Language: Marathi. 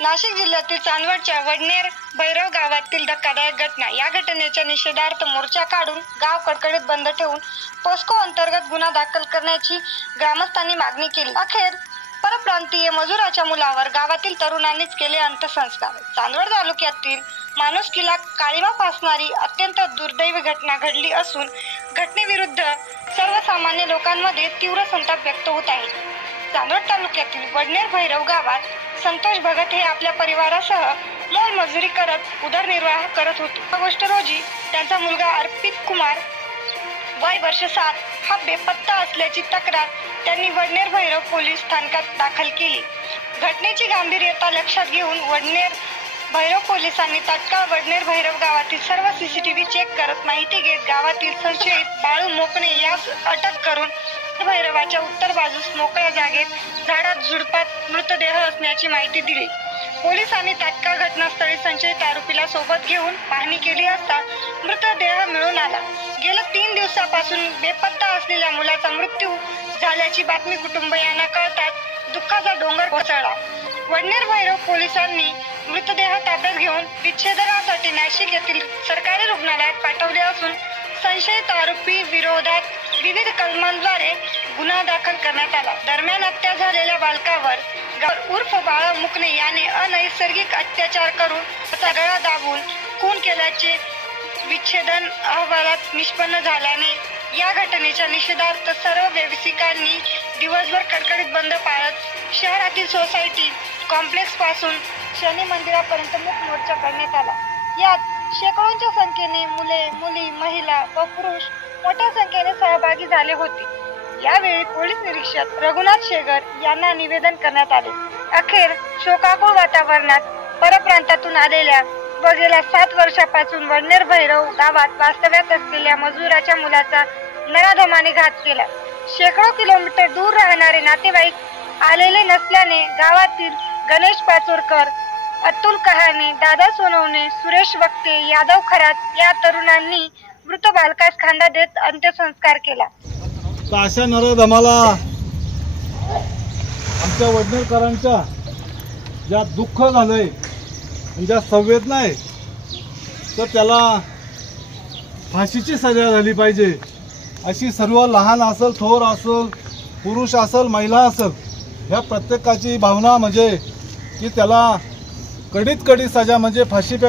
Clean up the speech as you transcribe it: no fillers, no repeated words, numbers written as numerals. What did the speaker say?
नाशिक जिल्ह्यातील चांदवडच्या वडनेर भैरव गावातील धक्कादायक घटना। या घटनेच्या निषेधार्थ मोर्चा काढून गाव कडकडीत बंद ठेवून पोस्को अंतर्गत गुन्हा दाखल करण्याची ग्रामस्थांनी मागणी केली। अखेर परप्रांतीय मजुराच्या मुलावर गावातील तरुणांनीच केले अंत्यसंस्कार। चांदवड तालुक्यातील माणुसकीला काळिमा फासणारी अत्यंत दुर्दैवी घटना घडली असून घटनेविरुद्ध सर्वसामान्य लोकांमध्ये तीव्र संताप व्यक्त होत आहे। चांदवड तालुक्यातील वडनेर भैरव गावात संतोष भगत हे आपल्या परिवारासह मोलमजुरी करत उदरनिर्वाह करत होते। ऑगस्ट रोजी त्यांचा मुलगा अर्पित कुमार वय वर्ष 7 हा बेपत्ता असल्याची तक्रार त्यांनी वडनेर भैरव पोलीस स्थानकात दाखल केली। घटनेची गांभीर्यता लक्षात घेऊन वडनेर भैरव पोलिसांनी तात्काळ वडनेर भैरव गावातील सर्व सीसीटीव्ही चेक करत माहिती घेत गावातील संशयित बाळू मोकणे यास अटक करून भैरवाच्या उत्तर बाजूस मोकळ्या जागेत झाडात झुडपात मृतदेह असण्याची माहिती दिली। पोलिसांनी तात्काळ घटनास्थळी संशयित आरोपीला सोबत घेऊन पाहणी केली असता मृतदेह मिळून आला। गेल्या 3 दिवसापासून बेपत्ता असलेल्या मुलाचा मृत्यू झाल्याची बातमी कुटुंबियांना कळताच दुःखाचा डोंगर कोसळला। वडनेर भैरव पोलिसांनी मृतदेह ताब्यात घेऊन विच्छेदनासाठी नाशिक येथील सरकारी रुग्णालयात पाठवले असून संशयित आरोपी विरोधात विविध कलमांद्वारे गुन्हा दाखल करण्यात आला। दरम्यान हत्या झालेल्या बालकावर उर्फ बाळा मुकणे याने अनैसर्गिक अत्याचार करून त्याचा गळा दाबून खून केल्याचे विच्छेदन अहवालात निष्पन्न झाल्याने या घटनेच्या निषेधार्थ सर्व व्यावसायिकांनी दिवसभर कडकडीत बंद पाळत शहरातील सोसायटी कॉम्प्लेक्स पासून शनी मंदिरापर्यंत मूक मोर्चा करण्यात आला। यात शेकडोंच्या संख्येने मुले, मुली, महिला व पुरुष मोठ्या संख्येने सहभागी झाले होते। यावेळी पोलीस निरीक्षक रघुनाथ शेगर यांना निवेदन करण्यात आले। अखेर शोकाकुळ वातावरणात परप्रांतातून आलेल्या व गेल्या 7 वर्षापासून वडनेर भैरव गावात वास्तव्यात असलेल्या मजुराच्या मुलाचा नराधमाने घात केला। शेकडो किलोमीटर दूर राहणारे नातेवाईक आलेले नसल्याने गावातील गणेश पाचोरकर, अतुल कहाणे, दादा सोनवणे, सुरेश वक्ते, यादव खरात या तरुणांनी मृत बालकास खांदा देत अंत्यसंस्कार केला। अशा नराधमाला आमच्या वडनेरकरांच्या ज्या दुःख झालंय, ज्या संवेदना आहे, तर त्याला फाशीची सजा झाली पाहिजे अशी सर्व लहान असेल, थोर असेल, पुरुष असेल, महिला असेल, ह्या प्रत्येकाची भावना म्हणजे की त्याला कडीत कडी सजा म्हणजे फाशीपेक्षा